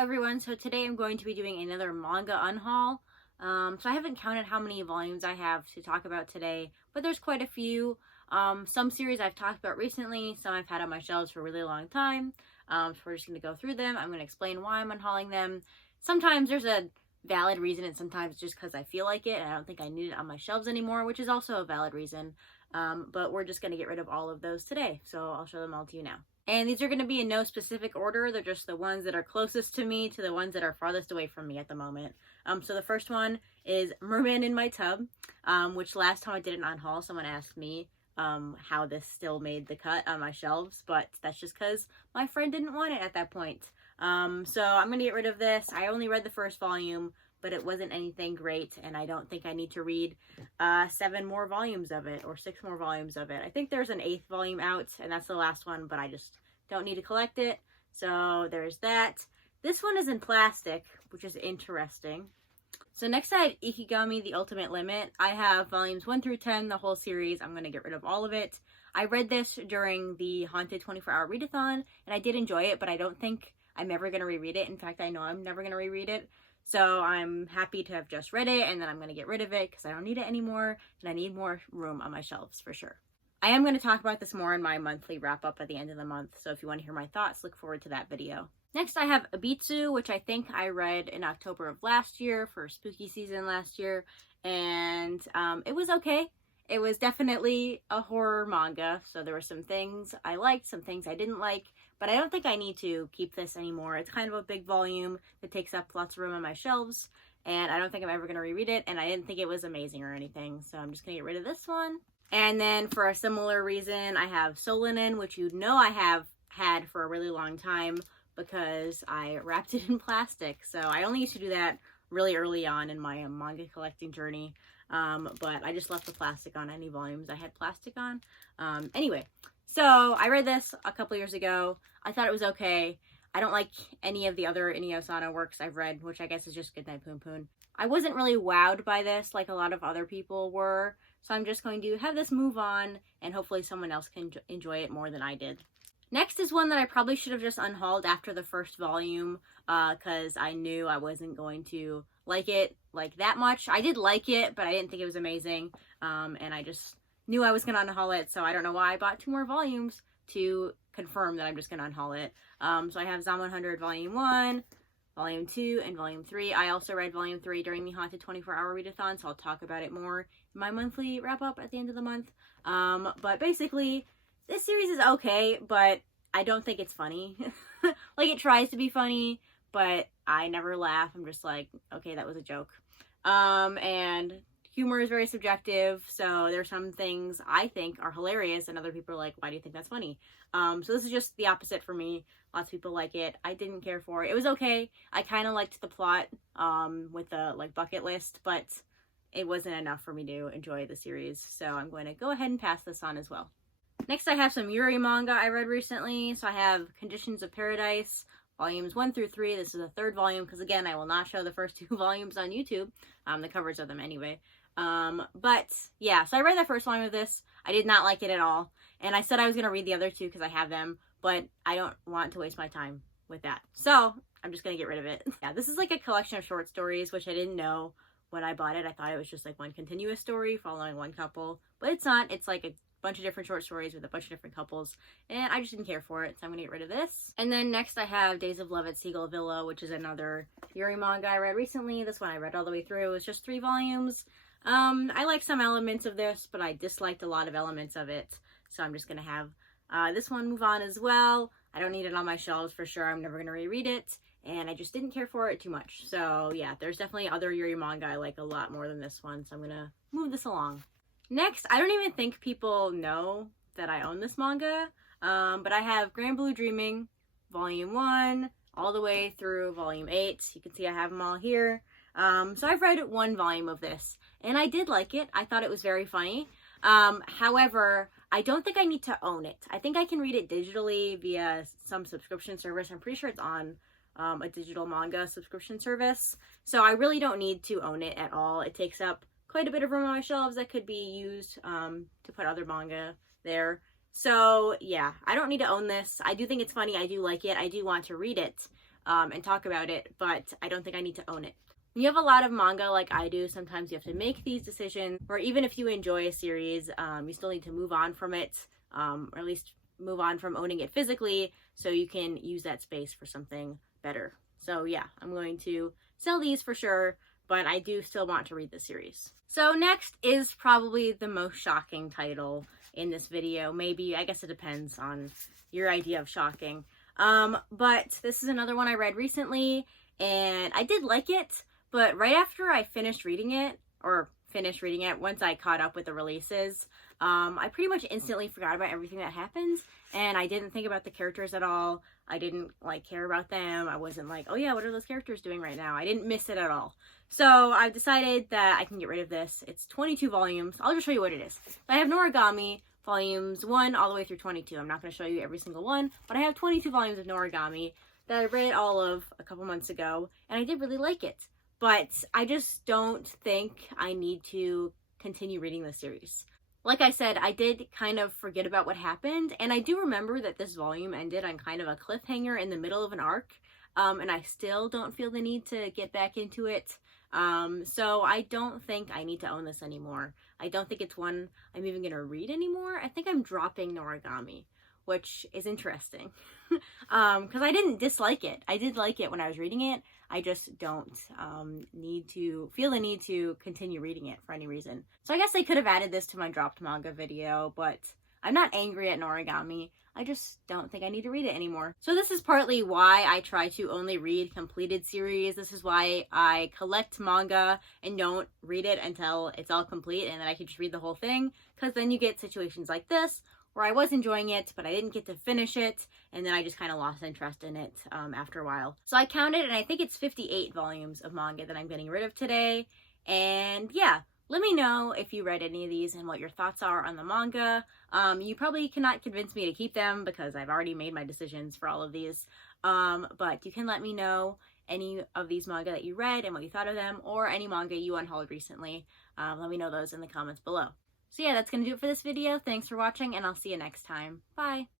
everyone, so today I'm going to be doing another manga unhaul. So I haven't counted how many volumes I have to talk about today, but there's quite a few. Some series I've talked about recently, some I've had on my shelves for a really long time. So we're just going to go through them. I'm going to explain why I'm unhauling them. Sometimes there's a valid reason, and sometimes just because I feel like it and I don't think I need it on my shelves anymore, which is also a valid reason. But we're just going to get rid of all of those today, so I'll show them all to you now. And these are going to be in no specific order. They're just the ones that are closest to me to the ones that are farthest away from me at the moment. So the first one is Merman in My Tub, which last time I did an unhaul, someone asked me how this still made the cut on my shelves, but that's just because my friend didn't want it at that point. So I'm going to get rid of this. I only read the first volume, but it wasn't anything great, and I don't think I need to read 7 more volumes of it or 6 more volumes of it. I think there's an 8th volume out, and that's the last one, but I just don't need to collect it. So there's that. This one is in plastic, which is interesting. So next I had Ikigami, The Ultimate Limit. I have volumes 1 through 10, the whole series. I'm going to get rid of all of it. I read this during the Haunted 24-hour readathon, and I did enjoy it, but I don't think I'm ever going to reread it. In fact, I know I'm never going to reread it. So I'm happy to have just read it, and then I'm going to get rid of it because I don't need it anymore, and I need more room on my shelves for sure. I am going to talk about this more in my monthly wrap-up at the end of the month, so if you want to hear my thoughts, look forward to that video. Next, I have Ibitsu, which I think I read in October of last year for spooky season last year, and it was okay. It was definitely a horror manga, so there were some things I liked, some things I didn't like, but I don't think I need to keep this anymore. It's kind of a big volume that takes up lots of room on my shelves, and I don't think I'm ever going to reread it, and I didn't think it was amazing or anything, so I'm just going to get rid of this one. And then for a similar reason, I have Solanin, which you know I have had for a really long time because I wrapped it in plastic. So I only used to do that really early on in my manga collecting journey, but I just left the plastic on any volumes I had plastic on. Anyway, so I read this a couple years ago. I thought it was okay. I don't like any of the other Inio Asano works I've read, which I guess is just Goodnight Poon Poon. I wasn't really wowed by this like a lot of other people were, so I'm just going to have this move on, and hopefully someone else can enjoy it more than I did. Next is one that I probably should have just unhauled after the first volume, because I knew I wasn't going to like it like that much. I did like it, but I didn't think it was amazing, and I just knew I was going to unhaul it, so I don't know why I bought 2 more volumes to confirm that I'm just going to unhaul it. So I have Zom 100 Volume 1, Volume 2, and Volume 3. I also read Volume 3 during the Haunted 24-hour readathon, so I'll talk about it more in my monthly wrap-up at the end of the month. But basically, this series is okay, but I don't think it's funny. Like, it tries to be funny, but I never laugh. I'm just like, okay, that was a joke. And humor is very subjective, so there's some things I think are hilarious, and other people are like, why do you think that's funny? So this is just the opposite for me. Lots of people like it. I didn't care for it. It was okay. I kind of liked the plot with the bucket list, but it wasn't enough for me to enjoy the series, so I'm going to go ahead and pass this on as well. Next, I have some Yuri manga I read recently. So I have Conditions of Paradise, volumes 1 through 3. This is the 3rd volume, because again, I will not show the first 2 volumes on YouTube, the covers of them anyway. But yeah, so I read the first volume of this. I did not like it at all, and I said I was going to read the other 2 because I have them, but I don't want to waste my time with that, so I'm just going to get rid of it. Yeah, this is like a collection of short stories, which I didn't know when I bought it. I thought it was just like one continuous story following one couple, but it's not. It's like a bunch of different short stories with a bunch of different couples, and I just didn't care for it, so I'm gonna get rid of this. And then next I have Days of Love at Seagull Villa, which is another Yuri manga I read recently. This one I read all the way through. It was just 3 volumes. I like some elements of this, but I disliked a lot of elements of it, so I'm just gonna have this one move on as well. I don't need it on my shelves for sure. I'm never gonna reread it, and I just didn't care for it too much. So yeah, there's definitely other Yuri manga I like a lot more than this one, so I'm gonna move this along. Next, I don't even think people know that I own this manga, but I have Grand Blue Dreaming, Volume 1, all the way through Volume 8. You can see I have them all here. So I've read 1 volume of this, and I did like it. I thought it was very funny. However, I don't think I need to own it. I think I can read it digitally via some subscription service. I'm pretty sure it's on a digital manga subscription service. So I really don't need to own it at all. It takes up quite a bit of room on my shelves that could be used to put other manga there. So yeah, I don't need to own this. I do think it's funny. I do like it. I do want to read it. and talk about it, but I don't think I need to own it. When you have a lot of manga like I do, sometimes you have to make these decisions, or even if you enjoy a series, you still need to move on from it, or at least move on from owning it physically so you can use that space for something better. So yeah, I'm going to sell these for sure, but I do still want to read the series. So next is probably the most shocking title in this video. Maybe, I guess it depends on your idea of shocking. But this is another one I read recently, and I did like it, but right after I finished reading it, once I caught up with the releases, I pretty much instantly forgot about everything that happened, and I didn't think about the characters at all. I didn't care about them. I wasn't like, oh yeah, what are those characters doing right now? I didn't miss it at all. So I've decided that I can get rid of this. It's 22 volumes. I'll just show you what it is. I have Noragami volumes 1 all the way through 22. I'm not going to show you every single one, but I have 22 volumes of Noragami that I read all of a couple months ago, and I did really like it. But I just don't think I need to continue reading the series. Like I said, I did kind of forget about what happened, and I do remember that this volume ended on kind of a cliffhanger in the middle of an arc, and I still don't feel the need to get back into it. So I don't think I need to own this anymore. I don't think it's one I'm even going to read anymore. I think I'm dropping Noragami, which is interesting. Because I didn't dislike it. I did like it when I was reading it. I just don't feel the need to continue reading it for any reason. So I guess I could have added this to my dropped manga video, but I'm not angry at Noragami. I just don't think I need to read it anymore. So this is partly why I try to only read completed series. This is why I collect manga and don't read it until it's all complete and then I can just read the whole thing. Because then you get situations like this where I was enjoying it, but I didn't get to finish it, and then I just kind of lost interest in it after a while. So I counted, and I think it's 58 volumes of manga that I'm getting rid of today. And yeah, let me know if you read any of these and what your thoughts are on the manga. You probably cannot convince me to keep them because I've already made my decisions for all of these. But you can let me know any of these manga that you read and what you thought of them, or any manga you unhauled recently. Let me know those in the comments below. So yeah, that's going to do it for this video. Thanks for watching, and I'll see you next time. Bye!